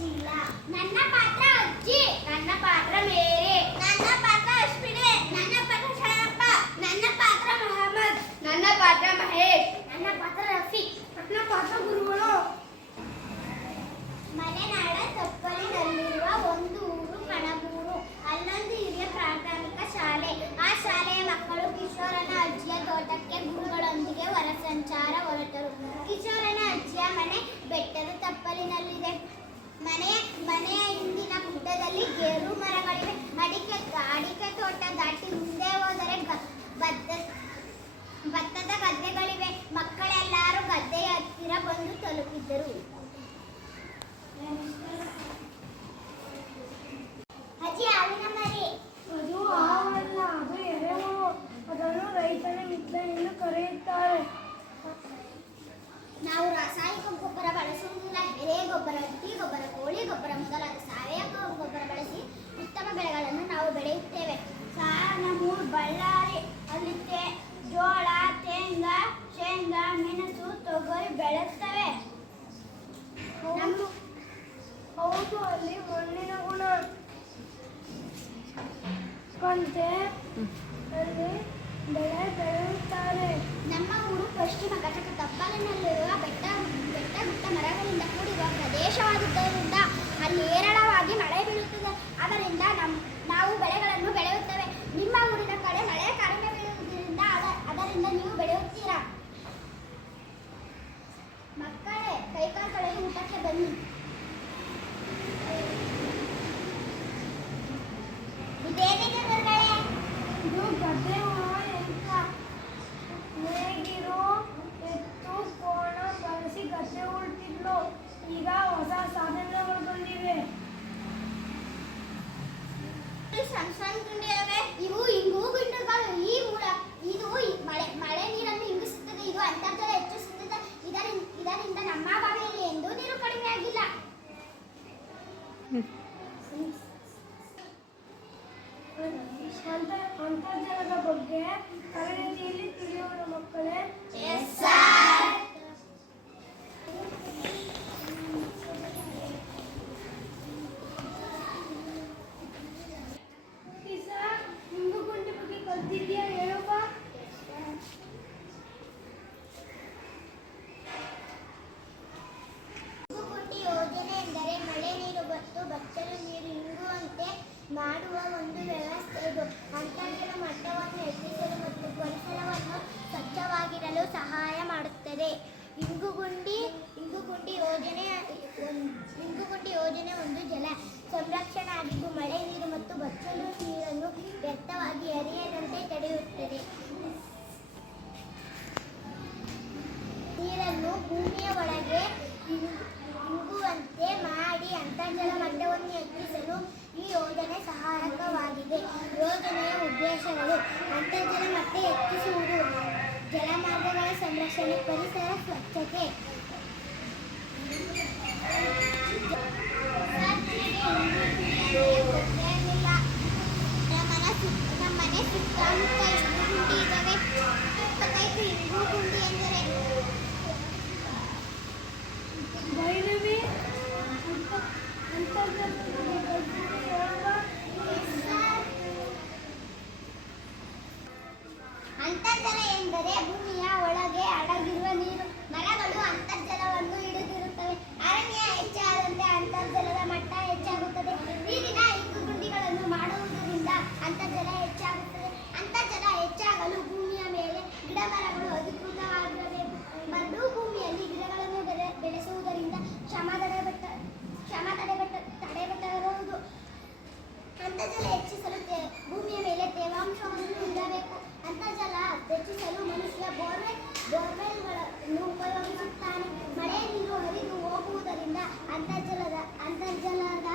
ನನ್ನ ಪಾತ್ರ ಅಜ್ಜಿ ನನ್ನ ಪಾತ್ರ ಮೇ ನಮ್ಮೂರು ಬಳ್ಳಾರಿ ಅಲ್ಲಿ ಜೋಳ ತೇಂಗಾ ಶೇಂಗಾ ಮೆಣಸು ತೊಗರಿ ಬೆಳೆಸ್ತವೆ. ಹೌದು ಅಲ್ಲಿ ಮಣ್ಣಿನ ಗುಣ. ಕೊಂತೆ ಅಲ್ಲಿ ಬೆಳೆ ಬೆಳೆಯುತ್ತಾರೆ. ನಮ್ಮ ಊರು ಪಶ್ಚಿಮ ಘಟಕ ತಪ್ಪಲಿನಲ್ಲಿರುವ ಬೆಟ್ಟ ಬೆಟ್ಟ ಗುಟ್ಟ ಮರಗಳಿಂದ ಕೂಡಿರುವ ಪ್ರದೇಶವಾಗಿದ್ದರಿಂದ ಅಲ್ಲಿ ಹೇರಳವಾಗಿ ಮಳೆ ಬೀಳುತ್ತದೆ. ಅದರಿಂದ ನಮ್ಮ 那你又不 ngữ. ಅಂತರ್ಜಲದ ಬಗ್ಗೆ ತರಗತಿಯಲ್ಲಿ ತಿಳಿಯುವ ಮಕ್ಕಳೇ ಮಾಡುವ ಒಂದು ವ್ಯವಸ್ಥೆ ಇದು. ಅಂತರ್ಜಲ ಮಟ್ಟವನ್ನು ಹೆಚ್ಚಿಸಲು ಮತ್ತು ಪರಿಸರವನ್ನು ಸ್ವಚ್ಛವಾಗಿರಲು ಸಹಾಯ ಮಾಡುತ್ತದೆ. ಇಂಗುಗುಂಡಿ ಇಂಗುಗುಂಡಿ ಯೋಜನೆ ಇಂಗುಗುಂಡಿ ಯೋಜನೆ ಒಂದು ಜಲ ಸಂರಕ್ಷಣೆ ಆಗಿದ್ದು ಮಳೆ ನೀರು ಮತ್ತು ಬಚ್ಚಲು ನೀರನ್ನು ವ್ಯರ್ಥವಾಗಿ ಹರಿಯದಂತೆ ತಡೆಯುತ್ತದೆ. ನೀರನ್ನು ಭೂಮಿಯ ಒಳಗೆ ಮುದ್ದೆ ಯೋಜನೆಯ ಉದ್ದೇಶಗಳು ಅಂತರ್ಜಲ ಮಟ್ಟ ಹೆಚ್ಚಿಸುವುದು ಜಲಮಾರ್ಗಗಳ ಸಂರಕ್ಷಣೆ ಪರಿಸರ ಸ್ವಚ್ಛತೆ ಅಂತರ್ಜಲ ಎಂದರೆ ಭೂಮಿಯ ಒಳಗೆ ಅಡಗಿರುವ ನೀರು ಮರಗಳು ಅಂತರ್ಜಲವನ್ನು ಹಿಡಿದಿರುತ್ತವೆ. ಅರಣ್ಯ ಹೆಚ್ಚಾದಂತೆ ಅಂತರ್ಜಲದ ಅಂತರ್ಜಲದ ಅಂತರ್ಜಲದ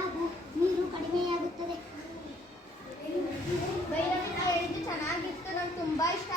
ನೀರು ಕಡಿಮೆಯಾಗುತ್ತದೆ. ಬೈರಪ್ಪ ಹೇಳಿದ್ದು ಚೆನ್ನಾಗಿತ್ತು. ನಂಗೆ ತುಂಬಾ ಇಷ್ಟ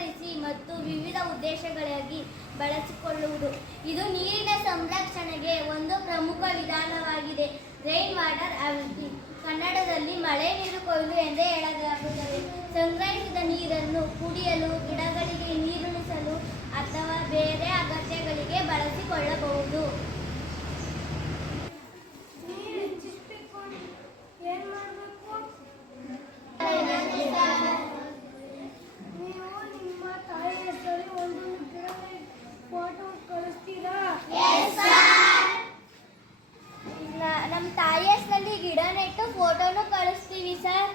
ಸಂಸ್ಕರಿಸಿ ಮತ್ತು ವಿವಿಧ ಉದ್ದೇಶಗಳಿಗಾಗಿ ಬಳಸಿಕೊಳ್ಳುವುದು. ಇದು ನೀರಿನ ಸಂರಕ್ಷಣೆಗೆ ಒಂದು ಪ್ರಮುಖ ವಿಧಾನವಾಗಿದೆ. ರೈನ್ ವಾಟರ್ ಅಭಿವೃದ್ಧಿ ಕನ್ನಡದಲ್ಲಿ ಮಳೆ ನೀರು ಕೊಯ್ಲು ಎಂದೇ ಹೇಳಲಾಗುತ್ತದೆ ಫೋಟೋನು ಕಳಿಸ್ತೀವಿ ಸರ್